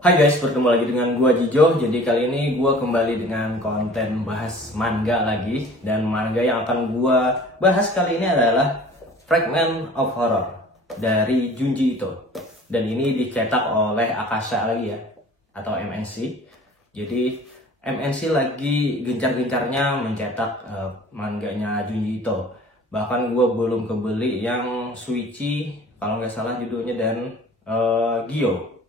Hai guys, bertemu lagi dengan gua Jijo. Jadi kali ini gua kembali dengan konten bahas manga lagi. Dan manga yang akan gua bahas kali ini adalah Fragment of Horror dari Junji Ito. Dan ini dicetak oleh Akasha lagi ya, atau MNC. Jadi MNC lagi gencar-gencarnya mencetak manganya Junji Ito. Bahkan gua belum kebeli yang Suichi, kalau nggak salah judulnya, dan Gyo.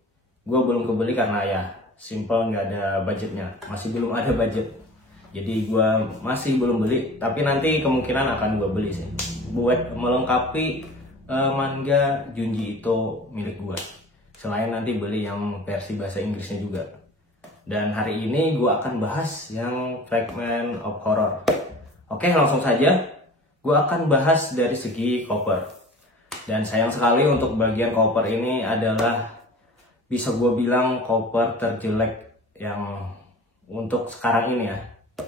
Gue belum kebeli karena ya simple, nggak ada budgetnya, masih belum ada budget, jadi gue masih belum beli. Tapi nanti kemungkinan akan gue beli sih buat melengkapi manga Junji Ito milik gue, selain nanti beli yang versi bahasa Inggrisnya juga. Dan hari ini gue akan bahas yang Fragment of Horror. Oke, langsung saja gue akan bahas dari segi cover. Dan sayang sekali untuk bagian cover ini adalah, bisa gue bilang, cover terjelek yang untuk sekarang ini ya.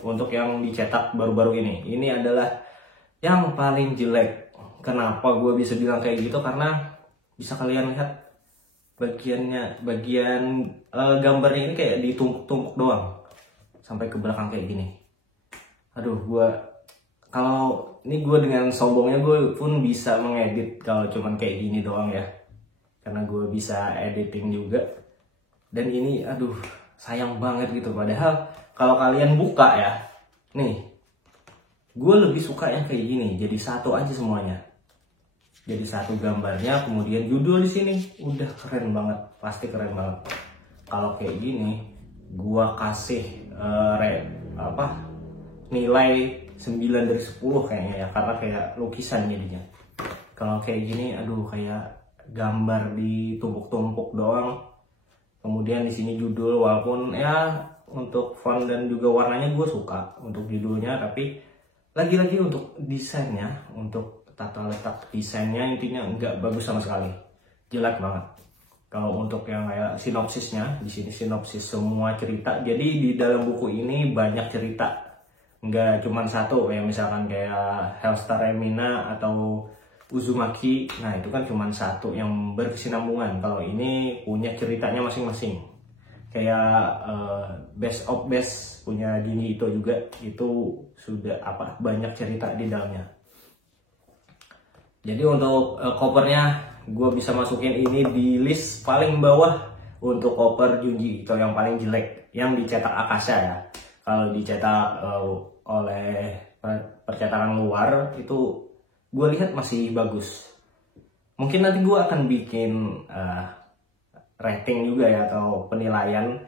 Untuk yang dicetak baru-baru ini adalah yang paling jelek. Kenapa gue bisa bilang kayak gitu? Karena bisa kalian lihat bagian gambarnya ini kayak ditumpuk-tumpuk doang sampai ke belakang kayak gini. Aduh, kalau ini gue dengan sombongnya gue pun bisa mengedit kalau cuman kayak gini doang ya, karena gue bisa editing juga. Dan ini aduh sayang banget gitu. Padahal kalau kalian buka ya, nih gue lebih suka yang kayak gini, jadi satu aja semuanya, jadi satu gambarnya, kemudian judul di sini, udah keren banget, pasti keren banget. Kalau kayak gini gue kasih nilai 9 dari 10 kayaknya ya, karena kayak lukisan jadinya. Kalau kayak gini aduh kayak gambar ditumpuk-tumpuk doang. Kemudian di sini judul, walaupun ya untuk font dan juga warnanya gue suka untuk judulnya, tapi lagi-lagi untuk desainnya, untuk tata letak desainnya, intinya nggak bagus sama sekali, jelek banget. Kalau untuk yang kayak sinopsisnya, di sini sinopsis semua cerita. Jadi di dalam buku ini banyak cerita, nggak cuma satu ya, misalkan kayak Hellstar Remina atau Uzumaki, nah itu kan cuma satu yang berkesinambungan. Kalau ini punya ceritanya masing-masing. Kayak Best of Best punya Junji Ito juga, itu sudah banyak cerita di dalamnya. Jadi untuk covernya gue bisa masukin ini di list paling bawah untuk cover Junji Ito yang paling jelek, yang dicetak Akasha ya. Kalau dicetak oleh percetakan luar itu gue lihat masih bagus. Mungkin nanti gue akan bikin rating juga ya, atau penilaian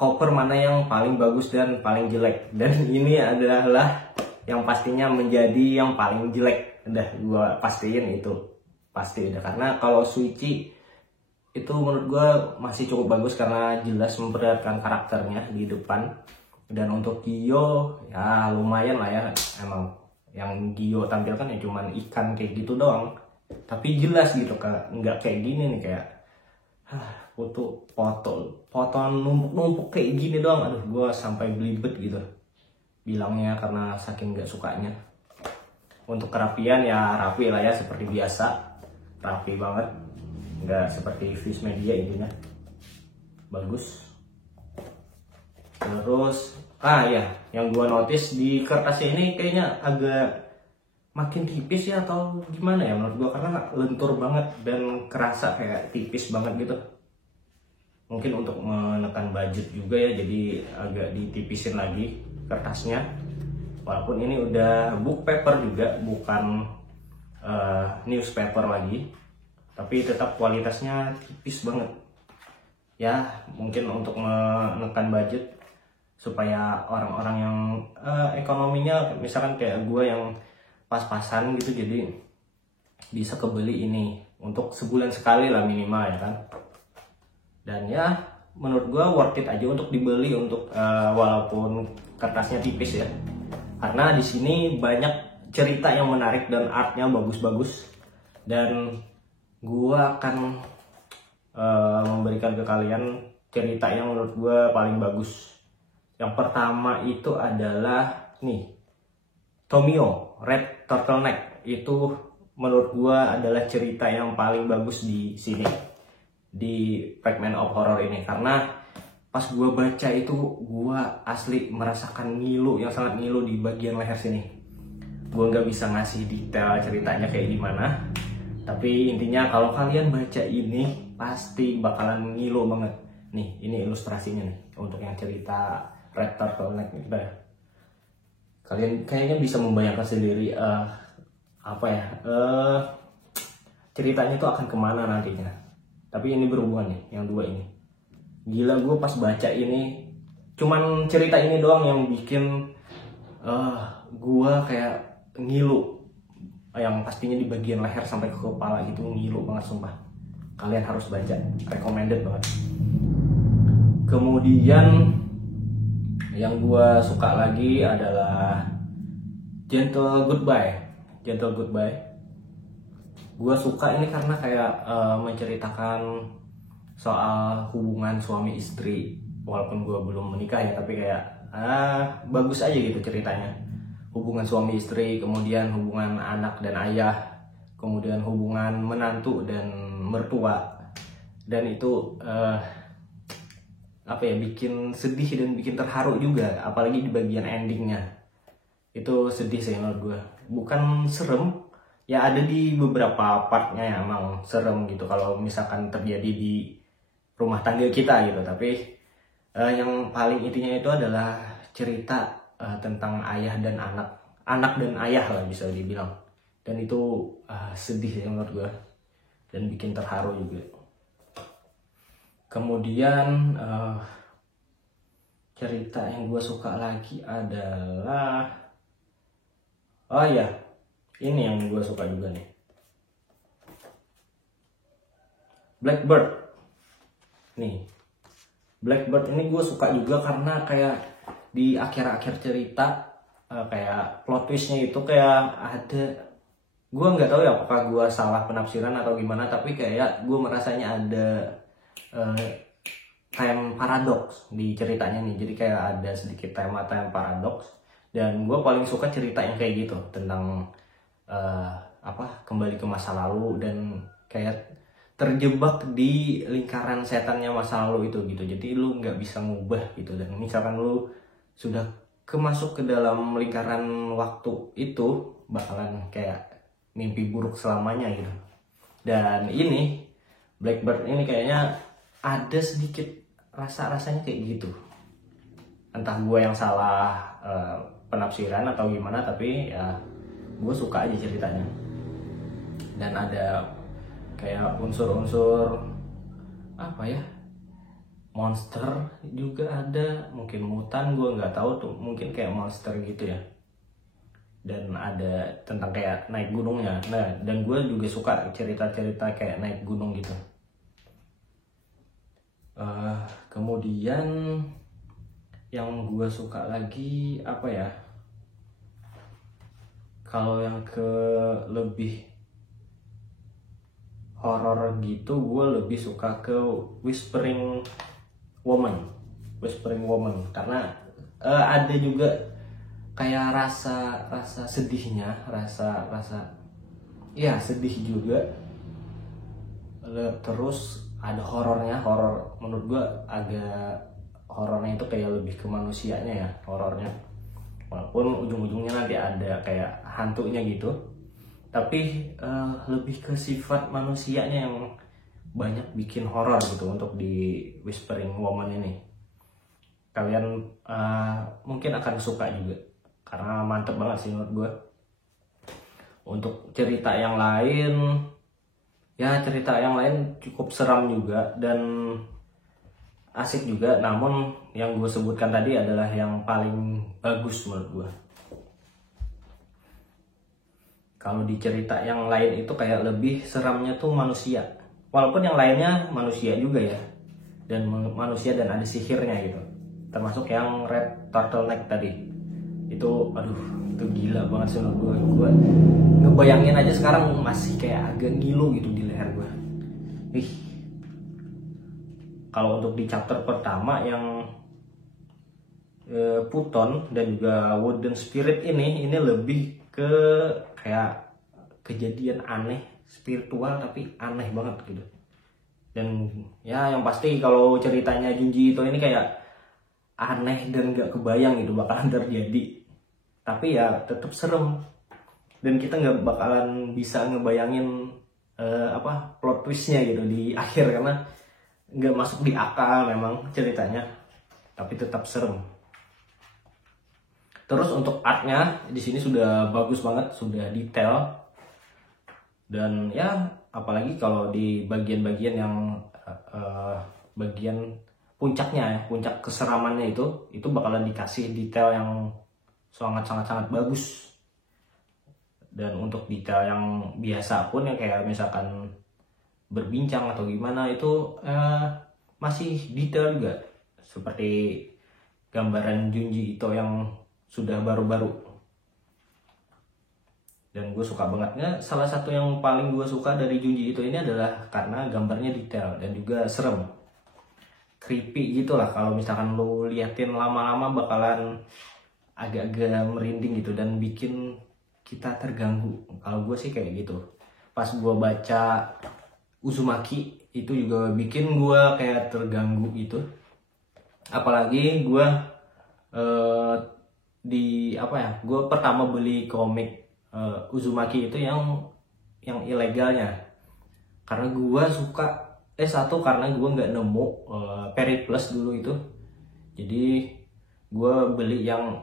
cover mana yang paling bagus dan paling jelek. Dan ini adalah yang pastinya menjadi yang paling jelek. Udah gue pastiin itu pasti udah, karena kalau Suichi itu menurut gue masih cukup bagus karena jelas memperlihatkan karakternya di depan. Dan untuk Gyo ya lumayan lah ya, emang yang Gyo tampilkan ya cuman ikan kayak gitu doang, tapi jelas gitu kan, nggak kayak gini nih, kayak foto numpuk kayak gini doang. Aduh, gue sampai belibet gitu bilangnya karena saking nggak sukanya. Untuk kerapian ya rapi lah ya, seperti biasa, rapi banget, nggak seperti Viz Media, intinya bagus. Terus ya, yang gua notice di kertasnya ini kayaknya agak makin tipis ya, atau gimana ya menurut gua, karena lentur banget dan kerasa kayak tipis banget gitu. Mungkin untuk menekan budget juga ya, jadi agak ditipisin lagi kertasnya. Walaupun ini udah book paper juga, bukan newspaper lagi, tapi tetap kualitasnya tipis banget ya. Mungkin untuk menekan budget supaya orang-orang yang ekonominya misalkan kayak gue yang pas-pasan gitu, jadi bisa kebeli ini untuk sebulan sekali lah minimal ya kan. Dan ya menurut gue worth it aja untuk dibeli, untuk walaupun kertasnya tipis ya, karena di sini banyak cerita yang menarik dan artnya bagus-bagus. Dan gue akan memberikan ke kalian cerita yang menurut gue paling bagus. Yang pertama itu adalah nih, Tomio Red Turtleneck. Itu menurut gua adalah cerita yang paling bagus di sini. di Fragment of Horror ini, karena pas gue baca itu gue asli merasakan ngilu yang sangat ngilu di bagian leher sini. Gue nggak bisa ngasih detail ceritanya kayak gimana, tapi intinya kalau kalian baca ini pasti bakalan ngilu banget. Nih, ini ilustrasinya nih untuk yang cerita Red Turtleneck kita. Kalian kayaknya bisa membayangkan sendiri ceritanya itu akan kemana nantinya. Tapi ini berhubungan nih, yang dua ini. Gila, gue pas baca ini, cuman cerita ini doang yang bikin gue kayak ngilu. Yang pastinya di bagian leher sampai ke kepala gitu, ngilu banget sumpah. Kalian harus baca, recommended banget. Kemudian yang gue suka lagi adalah Gentle Goodbye. Gentle Goodbye. Gue suka ini karena kayak menceritakan soal hubungan suami istri. Walaupun gue belum menikah ya, tapi kayak bagus aja gitu ceritanya. Hubungan suami istri, kemudian hubungan anak dan ayah, kemudian hubungan menantu dan mertua. Dan itu bikin sedih dan bikin terharu juga, apalagi di bagian endingnya. Itu sedih sih menurut gue. Bukan serem, ya ada di beberapa partnya ya emang serem gitu kalau misalkan terjadi di rumah tangga kita gitu. Tapi yang paling intinya itu adalah cerita tentang ayah dan anak dan ayah lah bisa dibilang. Dan itu sedih sih menurut gue dan bikin terharu juga. Kemudian cerita yang gue suka lagi adalah ini yang gue suka juga nih, Blackbird. Nih, Blackbird ini gue suka juga karena kayak di akhir-akhir cerita kayak plot twistnya itu kayak ada, gue nggak tahu ya apakah gue salah penafsiran atau gimana, tapi kayak gue merasanya ada time paradox di ceritanya nih. Jadi kayak ada sedikit tema time paradox, dan gue paling suka cerita yang kayak gitu tentang kembali ke masa lalu dan kayak terjebak di lingkaran setannya masa lalu itu gitu. Jadi lu nggak bisa ngubah gitu, dan misalkan lu sudah masuk ke dalam lingkaran waktu itu bakalan kayak mimpi buruk selamanya gitu. Dan ini Blackbird ini kayaknya ada sedikit rasanya kayak gitu. Entah gue yang salah penafsiran atau gimana, tapi ya gue suka aja ceritanya. Dan ada kayak unsur-unsur monster juga ada, mungkin mutan, gue nggak tahu tuh, mungkin kayak monster gitu ya. Dan ada tentang kayak naik gunungnya. Nah, dan gue juga suka cerita-cerita kayak naik gunung gitu. Kemudian yang gue suka lagi kalau yang ke lebih horor gitu, gue lebih suka ke Whispering Woman karena ada juga kayak rasa sedihnya, rasa sedih juga. Terus ada horornya. Horor menurut gue agak horornya itu kayak lebih ke manusianya ya horornya, walaupun ujung-ujungnya nanti ada kayak hantunya gitu, tapi lebih ke sifat manusianya yang banyak bikin horor gitu untuk di Whispering Woman ini. Kalian mungkin akan suka juga karena mantep banget sih menurut gue. Untuk cerita yang lain cukup seram juga dan asik juga, namun yang gue sebutkan tadi adalah yang paling bagus menurut gue. Kalau di cerita yang lain itu kayak lebih seramnya tuh manusia, walaupun yang lainnya manusia juga ya, dan manusia dan ada sihirnya gitu, termasuk yang Red Turtleneck tadi. Itu itu gila banget sih menurut gue ngebayangin aja sekarang masih kayak agak ngilu gitu di leher gue. Kalau untuk di chapter pertama yang Puton dan juga Wooden Spirit ini lebih ke kayak kejadian aneh spiritual, tapi aneh banget gitu. Dan ya yang pasti kalau ceritanya Junji Ito ini kayak aneh dan gak kebayang gitu bakalan terjadi, tapi ya tetap serem dan kita nggak bakalan bisa ngebayangin plot twistnya gitu di akhir, karena nggak masuk di akal memang ceritanya, tapi tetap serem. Terus untuk artnya di sini sudah bagus banget, sudah detail, dan ya apalagi kalau di bagian-bagian yang bagian puncaknya ya, puncak keseramannya itu bakalan dikasih detail yang sangat bagus. Dan untuk detail yang biasa pun yang kayak misalkan berbincang atau gimana itu masih detail juga, seperti gambaran Junji Ito yang sudah baru-baru. Dan gue suka bangetnya, salah satu yang paling gue suka dari Junji Ito ini adalah karena gambarnya detail dan juga serem, creepy gitu lah. Kalau misalkan lo liatin lama-lama bakalan agak-agak merinding gitu dan bikin kita terganggu. Kalau gue sih kayak gitu. Pas gue baca Uzumaki itu juga bikin gue kayak terganggu gitu. Apalagi gue gue pertama beli komik Uzumaki itu yang ilegalnya, karena gue suka satu karena gue nggak nemu Periplus dulu itu, jadi gue beli yang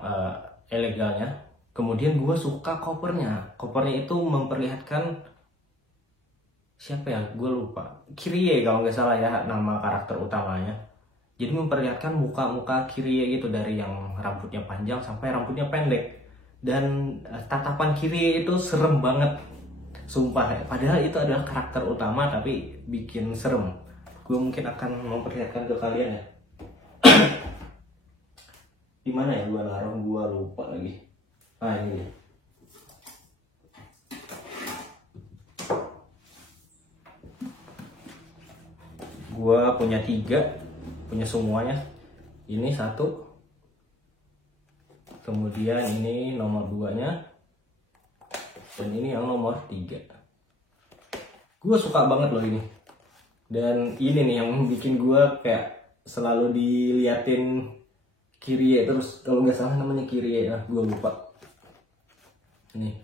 ilegalnya. Kemudian gue suka covernya itu memperlihatkan siapa ya, gue lupa, Kirie kalau nggak salah ya nama karakter utamanya. Jadi memperlihatkan muka-muka Kirie gitu, dari yang rambutnya panjang sampai rambutnya pendek. Dan tatapan Kirie itu serem banget, sumpah. Padahal itu adalah karakter utama tapi bikin serem. Gue mungkin akan memperlihatkan ke kalian ya. Di mana ya gue naruh, gue lupa lagi. Ah, ini. Gue punya 3, punya semuanya. Ini 1, kemudian ini nomor 2-nya, dan ini yang nomor 3. Gue suka banget loh ini. Dan ini nih yang bikin gue kayak selalu diliatin Kirie terus. Kalau nggak salah namanya Kirie, gue lupa. Nih.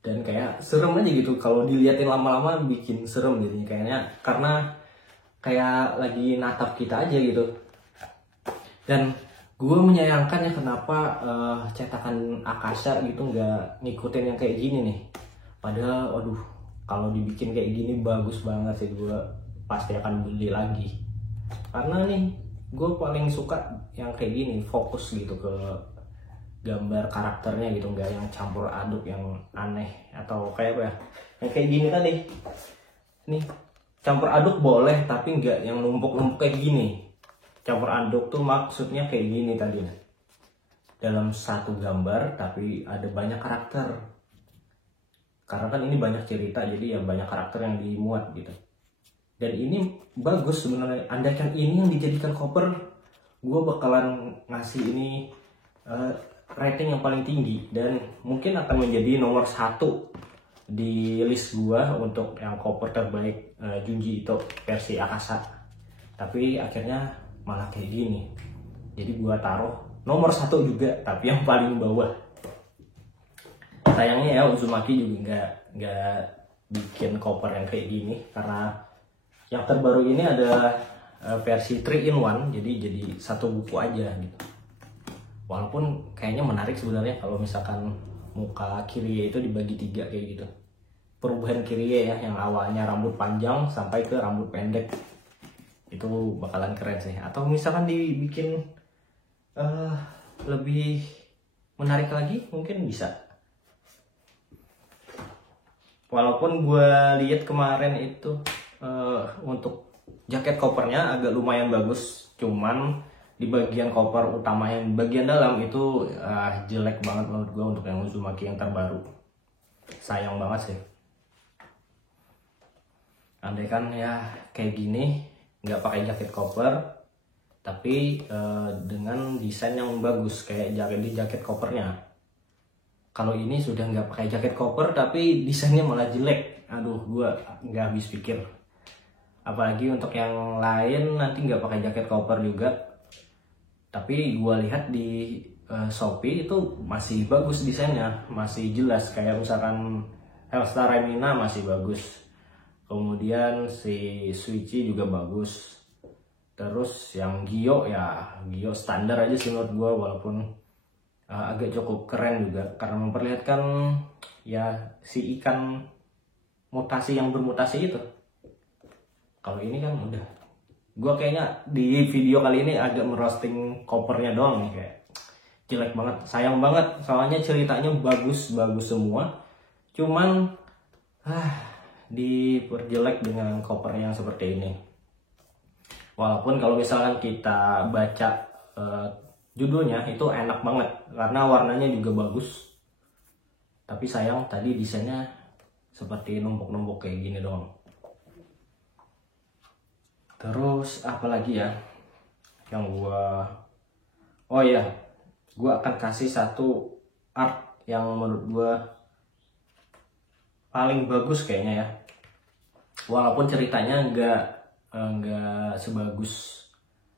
Dan kayak serem aja gitu. Kalau diliatin lama-lama bikin serem gitu. Kayaknya karena kayak lagi natap kita aja gitu. Dan gue menyayangkan ya kenapa cetakan Akasha gitu nggak ngikutin yang kayak gini nih. Padahal aduh, kalau dibikin kayak gini bagus banget sih, gue pasti akan beli lagi. Karena nih gue paling suka yang kayak gini, fokus gitu ke gambar karakternya gitu, nggak yang campur aduk yang aneh atau kayak apa ya, yang kayak gini tadi nih. Campur aduk boleh tapi nggak yang numpuk-numpuk kayak gini. Campur aduk tuh maksudnya kayak gini tadi, dalam satu gambar tapi ada banyak karakter, karena kan ini banyak cerita, jadi ya banyak karakter yang dimuat gitu. Dan ini bagus sebenarnya. Andaikan ini yang dijadikan cover, gue bakalan ngasih ini rating yang paling tinggi, dan mungkin akan menjadi nomor 1 di list gue untuk yang cover terbaik Junji Ito versi Akasha. Tapi akhirnya malah kayak gini, jadi gua taruh nomor 1 juga, tapi yang paling bawah. Sayangnya ya Uzumaki juga nggak bikin cover yang kayak gini, karena yang terbaru ini ada versi 3-in-1, jadi satu buku aja gitu. Walaupun kayaknya menarik sebenarnya kalau misalkan muka Kirie itu dibagi 3 kayak gitu. Perubahan Kirie ya, yang awalnya rambut panjang sampai ke rambut pendek, itu bakalan keren sih. Atau misalkan dibikin lebih menarik lagi mungkin bisa. Walaupun gue lihat kemarin itu untuk jaket covernya agak lumayan bagus, cuman di bagian cover utama yang bagian dalam itu jelek banget menurut gue untuk yang Uzumaki yang terbaru. Sayang banget sih. Andai kan ya kayak gini, nggak pakai jaket cover tapi dengan desain yang bagus kayak jaket covernya. Kalau ini sudah nggak pakai jaket cover tapi desainnya malah jelek, aduh gue nggak habis pikir. Apalagi untuk yang lain nanti nggak pakai jaket koper juga. Tapi gue lihat di Shopee itu masih bagus desainnya, masih jelas. Kayak misalkan Hellstar Remina masih bagus. Kemudian si Switchy juga bagus. Terus yang Gio ya Gio standar aja sih menurut gue, walaupun agak cukup keren juga karena memperlihatkan ya si ikan mutasi yang bermutasi itu. Kalau ini kan udah, gue kayaknya di video kali ini agak merosting kopernya doang nih, kayak jelek banget, sayang banget soalnya ceritanya bagus semua, cuman diperjelek dengan koper yang seperti ini. Walaupun kalau misalkan kita baca judulnya itu enak banget karena warnanya juga bagus, tapi sayang tadi desainnya seperti numpuk-numpuk kayak gini doang. Terus apalagi ya yang oh ya, gua akan kasih satu art yang menurut gua paling bagus kayaknya ya, walaupun ceritanya nggak sebagus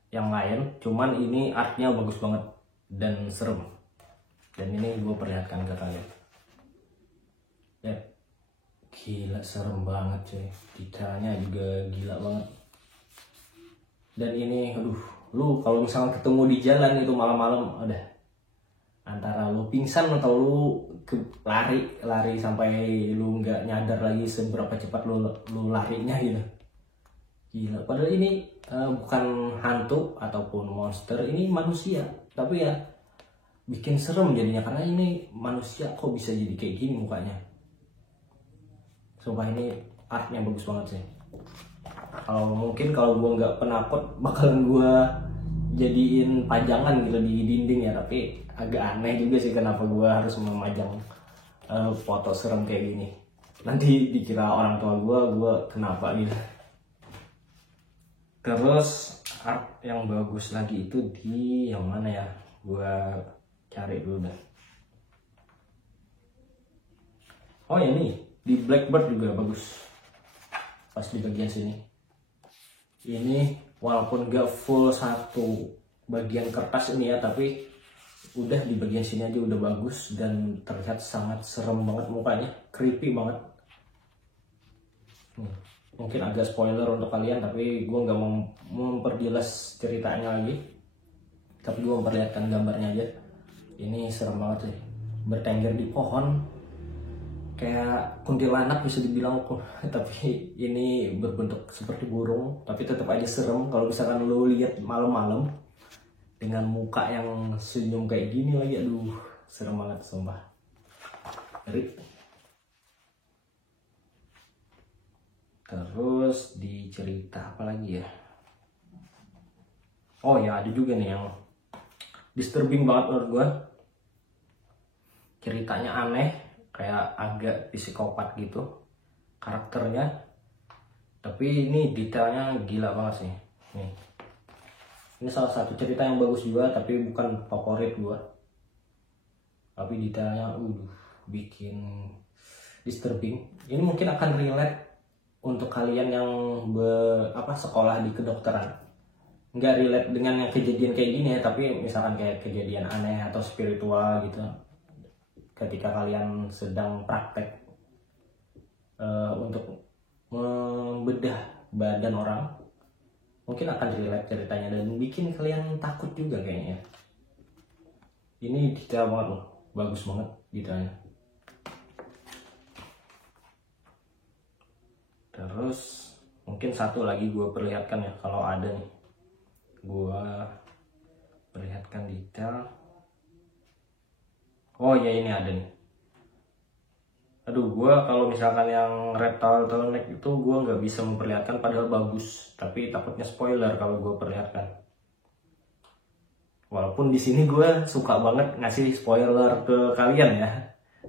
yang lain, cuman ini artnya bagus banget dan serem, dan ini gue perlihatkan ke kalian ya. Gila serem banget cuy, detailnya juga gila banget. Dan ini aduh, lu kalau misalnya ketemu di jalan itu malam-malam, udah antara lu pingsan atau lu lari sampai lu nggak nyadar lagi seberapa cepat lu larinya gitu. Gila, padahal ini bukan hantu ataupun monster, ini manusia, tapi ya bikin serem jadinya karena ini manusia kok bisa jadi kayak gini mukanya. Sumpah ini artnya bagus banget sih. Mungkin kalau gue nggak penakut bakalan gue jadiin pajangan gitu di dinding ya, tapi agak aneh juga sih kenapa gue harus memajang foto serem kayak gini. Nanti dikira orang tua gue kenapa gitu. Terus art yang bagus lagi itu di yang mana ya, gue cari dulu dah. Oh ya nih, di Blackbird juga bagus pas di bagian sini. Ini walaupun gak full satu bagian kertas ini ya, tapi udah di bagian sini aja udah bagus dan terlihat sangat serem banget mukanya, creepy banget. Mungkin agak spoiler untuk kalian, tapi gue nggak mau memperjelas ceritanya lagi, tapi gue memperlihatkan gambarnya aja. Ini serem banget sih, bertengger di pohon kayak kuntilanak bisa dibilang kok, tapi ini berbentuk seperti burung, tapi tetap aja serem kalau misalkan lo lihat malam-malam dengan muka yang senyum kayak gini lagi. Aduh serem banget sumpah, ngeri. Terus di cerita apa lagi ya, oh ya ada juga nih yang disturbing banget menurut gue, ceritanya aneh kayak agak psikopat gitu karakternya, tapi ini detailnya gila banget sih. Nih, ini salah satu cerita yang bagus juga tapi bukan favorit gue, tapi detailnya bikin disturbing. Ini mungkin akan relate untuk kalian yang sekolah di kedokteran. Nggak relate dengan yang kejadian kayak gini ya, tapi misalkan kayak kejadian aneh atau spiritual gitu, ketika kalian sedang praktek untuk membedah badan orang, mungkin akan relate ceritanya dan bikin kalian takut juga kayaknya. Ini detail banget loh, bagus banget detailnya. Terus mungkin satu lagi gue perlihatkan ya, kalau ada nih gue perlihatkan detail. Oh ya ini ada nih. Aduh, gue kalau misalkan yang reptile turtleneck itu gue nggak bisa memperlihatkan padahal bagus, tapi takutnya spoiler kalau gue perlihatkan. Walaupun di sini gue suka banget ngasih spoiler ke kalian ya,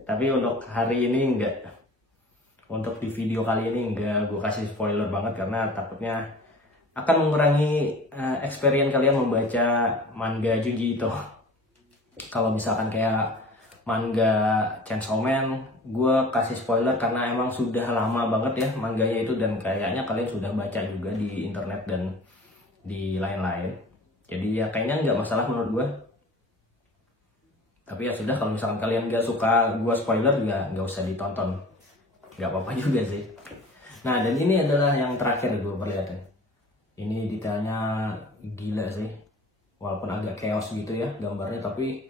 tapi untuk hari ini enggak. Untuk di video kali ini enggak gue kasih spoiler banget karena takutnya akan mengurangi experience kalian membaca manga Junji Ito. Kalau misalkan kayak manga Chainsaw Man. Gue kasih spoiler karena emang sudah lama banget ya manganya itu, dan kayaknya kalian sudah baca juga di internet dan di lain-lain. Jadi ya kayaknya nggak masalah menurut gue. Tapi ya sudah, kalau misalkan kalian nggak suka gue spoiler ya nggak usah ditonton, nggak apa-apa juga sih. Nah, dan ini adalah yang terakhir gue perlihatkan. Ini detailnya gila sih, walaupun agak chaos gitu ya gambarnya, tapi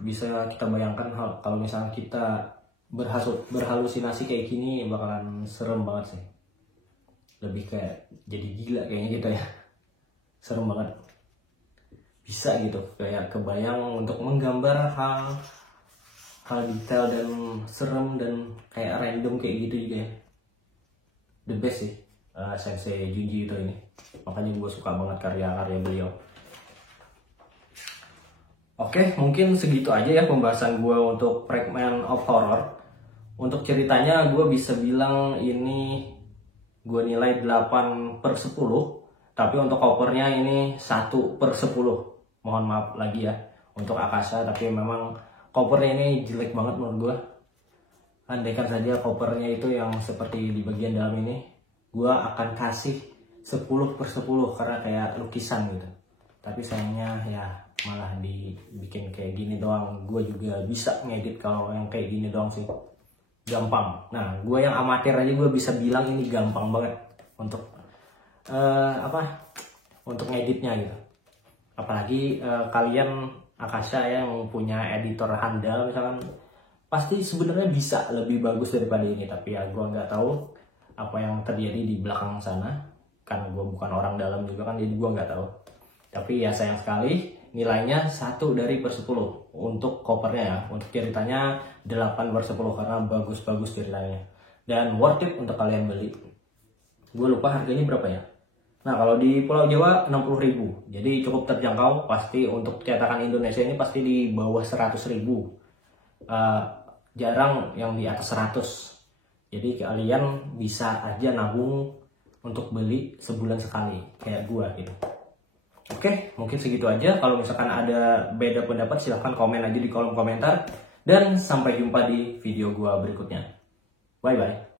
bisa kita bayangkan kalau misalnya kita berhalusinasi kayak gini bakalan serem banget sih. Lebih kayak jadi gila kayaknya kita ya. Serem banget. Bisa gitu kayak kebayang untuk menggambar hal detail dan serem dan kayak random kayak gitu juga ya. The best sih Sensei Junji Ito ini. Makanya gue suka banget karya-karya beliau. Oke, mungkin segitu aja ya pembahasan gue untuk Fragment of Horror. Untuk ceritanya gue bisa bilang ini gue nilai 8/10. Tapi untuk covernya ini 1/10. Mohon maaf lagi ya untuk Akasha, tapi memang covernya ini jelek banget menurut gue. Andaikan saja covernya itu yang seperti di bagian dalam ini, gue akan kasih 10/10 karena kayak lukisan gitu. Tapi sayangnya ya malah dibikin kayak gini doang. Gue juga bisa ngedit kalau yang kayak gini doang sih, gampang. Nah, gue yang amatir aja gue bisa bilang ini gampang banget untuk untuk ngeditnya gitu. Apalagi kalian Akasha yang punya editor handal misalkan, pasti sebenarnya bisa lebih bagus daripada ini. Tapi ya gue nggak tahu apa yang terjadi di belakang sana, kan gue bukan orang dalam juga kan, jadi gue nggak tahu. Tapi ya sayang sekali nilainya 1/10 untuk covernya ya. Untuk ceritanya 8/10 karena bagus-bagus ceritanya dan worth it untuk kalian beli. Gue lupa harganya berapa ya. Nah, kalau di Pulau Jawa 60.000, jadi cukup terjangkau. Pasti untuk cetakan Indonesia ini pasti di bawah 100.000, jarang yang di atas 100. Jadi kalian bisa aja nabung untuk beli sebulan sekali kayak gua gitu. Oke, mungkin segitu aja. Kalau misalkan ada beda pendapat silahkan komen aja di kolom komentar. Dan sampai jumpa di video gua berikutnya. Bye bye.